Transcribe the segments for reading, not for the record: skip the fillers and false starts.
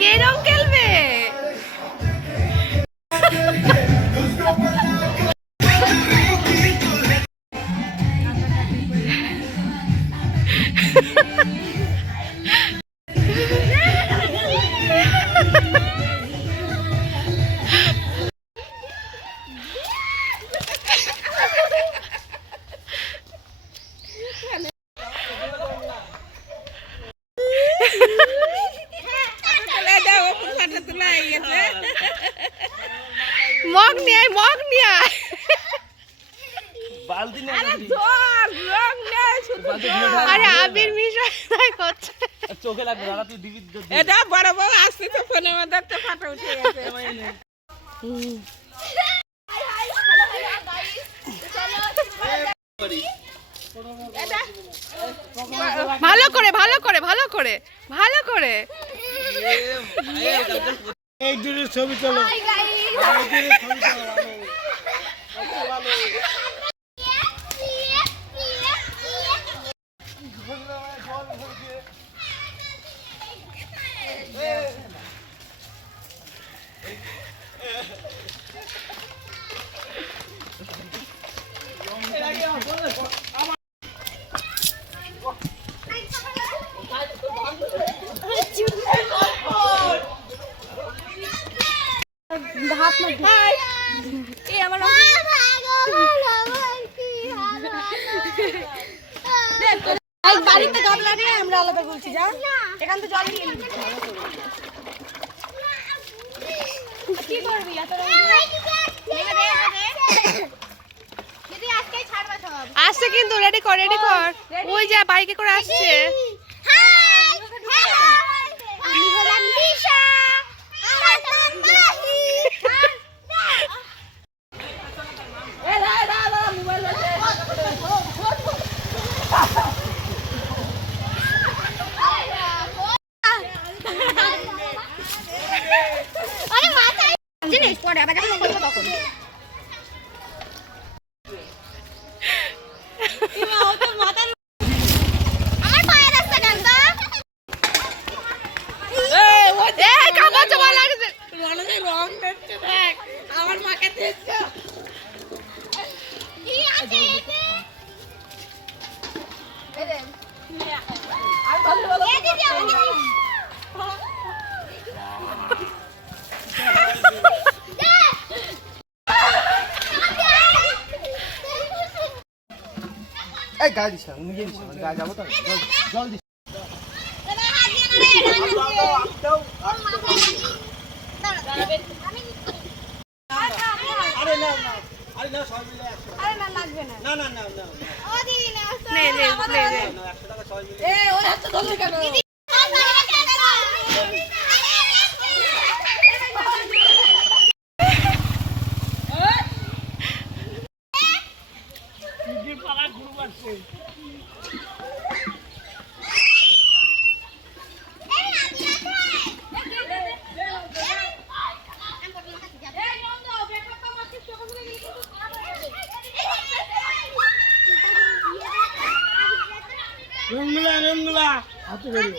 কে রং খেলবে? মগ নিয়ে আয়, মগ নিয়ে আয়। আরে আবির মিশাই করছে। চোখে লাগবে দাদা, তুই দিবি। এটা বড় বউ আসছে তো ফোনের মধ্যে একটা ফটো উঠে গেছে। ভালো করে ভালো করে ভালো করে ভালো করে এই দূরে ছবি তোলো। বাড়িতে গামলা নিয়ে আমরা আলাদা বলছি, যা এখান থেকে জল নিয়ে কি করবি? আসছে কিন্তু, রেডি কর রেডি কর। ওই যা বাইকে করে আসছে। আমি হলাম দিশা, আমার নাম মাহি। আরে মাথায় জিনিস পড়ে আবার যখন বলবো তখন। আমার পায়ে রাস্তা কেন তো? এই কাগজ জমা লাগছে। রং দেখছে দেখ, আমার মাকে দেখছে। কি আছে এতে? আর ভালো ভালো এই দিদি আমাকে এই গাড়ি দিস না, নিজে দিস না, গাড়ি যাবো তো। জল দিস। আরে না না, আরে না, সবাই মিলে 100 টাকা। আরে না লাগবে না। না না না না, ও দিদি না, নে নে নে 100 টাকা সবাই মিলে। এ ওর হাতে ধরলে কেন? রঙ্গলা রঙ্গলা হাতে ধরে।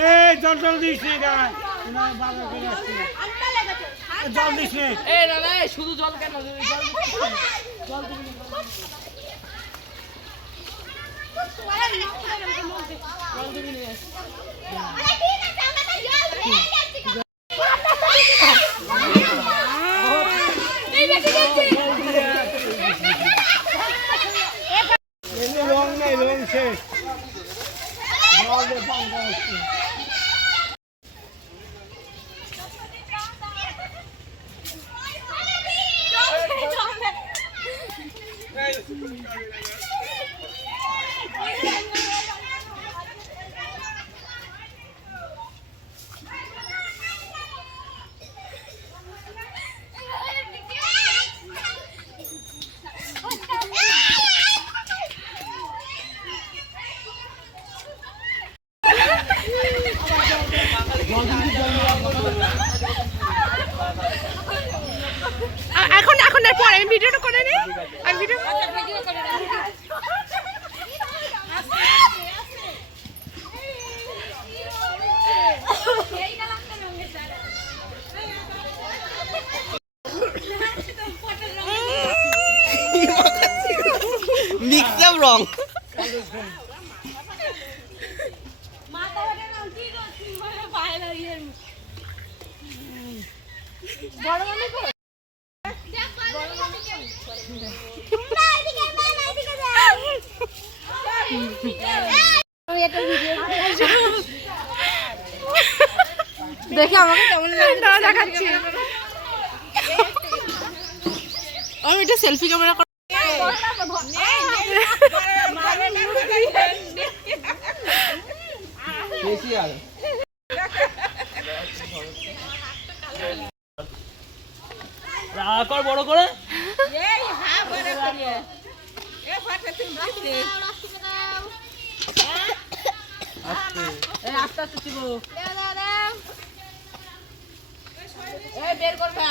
এই জল জল দিস নে গায়, না বাবা করে আসছে। জল দিস নে। এই না না, শুধু জল কেন? জল দিবি না। রং নেই, রং শেষ। জল দিয়ে পান করাচ্ছি। মিক্সাম রং দেখি আমাকে কেমন লাগে দাঁড়া দেখাচ্ছি। আমি এটা সেলফি ক্যামেরা করে বেশি আর কর বড় করে আস্তে আস্তে চিবো এই বের করবে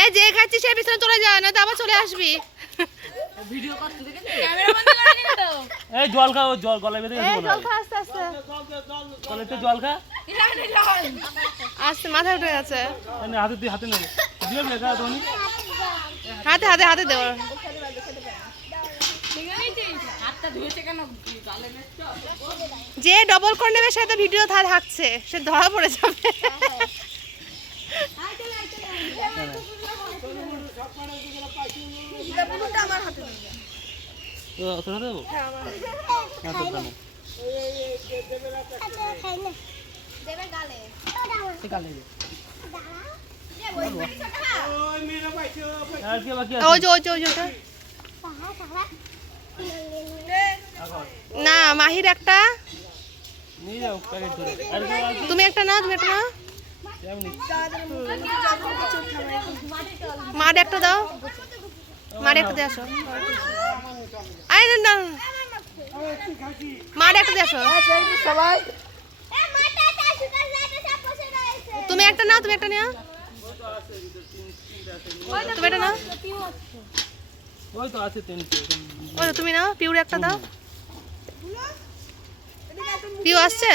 এ যে খাচ্ছিস সে পিছনে চলে যা, না তো আবার চলে আসবি। ভিডিও করতে দেখেন ক্যামেরা বন্ধ করে দিন তো এই জল খা, ও জল গলায় বেঁধে এই গেছে জল খা আস্তে আস্তে, গলাতে জল খা। আস্তে মাথায় উঠে গেছে। এনে হাতে দিয়ে হাতে নেবে দিয়ে লেখা তুমি হাতে হাতে হাতে দেও। হাতটা ধুয়েছে কেন গালে মেখছো যে ডবল করে নেবে সে তো ভিডিও থাকছে, সে ধরা পড়ে যাবে। তোরা দেবো না তো কেন দেবে গালে আর কি বাকি ওই আছে যে ওই যে ওই যে ওটা। না মাহির একটা, নিয়ে যাও প্যাকেট ধরে আর কি আছে তুমি একটা নাও, তুমি একটা নাও। এমনি মার একটা দাও, মার একটা দিয়ে আসো। আরে না না, মার একটা দিয়ে আসো। সবাই তুমি একটা নাও, তুমি একটা নাও, তুমি একটা নাও। ওই তো আছে তিনটে ওই তো তুমি নাও, পিউর একটা দাও। পিউ আসছে?